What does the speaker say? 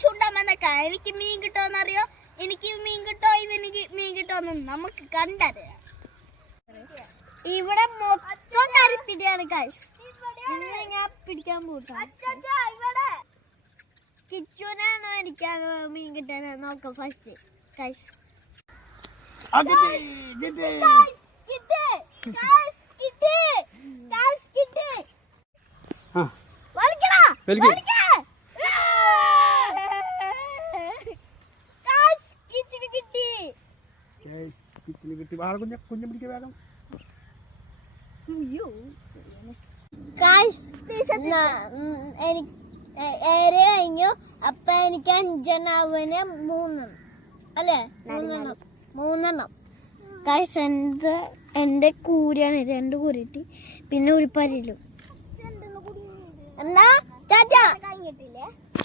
ചൂണ്ടാമെന്നൊക്കെ എനിക്ക് മീൻ കിട്ടുമെന്നറിയോ? എനിക്ക് മീൻ കിട്ടോ ഇവനിക്ക് മീൻ കിട്ടുമെന്ന് നമുക്ക് കണ്ടറിയാം. ഇവിടെ മൊത്തം കരിപ്പിടിയാണ് ഗൈസ്. ഞാൻ പിടിക്കാൻ പോട്ടെ. കിച്ചുനാണ് എനിക്ക് മീൻ കിട്ടാൻ നോക്കാം ഫസ്റ്റ് ഗൈസ്. കഴിഞ്ഞു. അപ്പൊ എനിക്ക് 5 അവന് 3 അല്ലേ? 3 ഗൈസ്. എന്റെ കൂരിയാണ് 2 കൂരിട്ട് പിന്നെ ഒരു പരിലും. എന്നാ ടാറ്റാ.